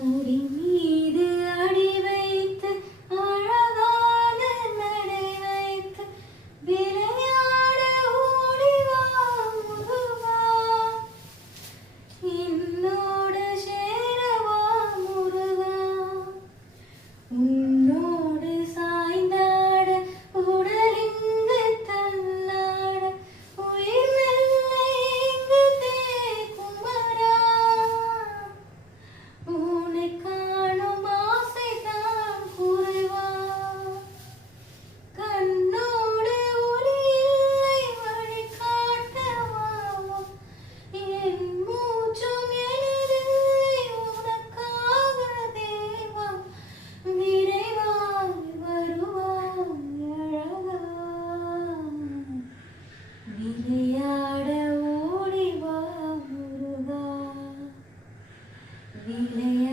அடி மீது அடி வைத்து அழகான நடை வைத்து விளையாட ஓடிவா முருகா என்னோடு சேரவா முருகா உன்னோடு சாய்ந்தாட உடலிங்கு தள்ளாட உயிர் மெல்ல இங்குதே குமரா உன்னை காணும் ஆசைதான் குறைவா கண்ணோடு ஒளி இல்லை வழிகாட்டவா என் மூச்சும் எனதில்லை உனக்காக தேவா விரைவாய் வருவாய் அழகா விளையாட ஓடிவா முருகா விளையாட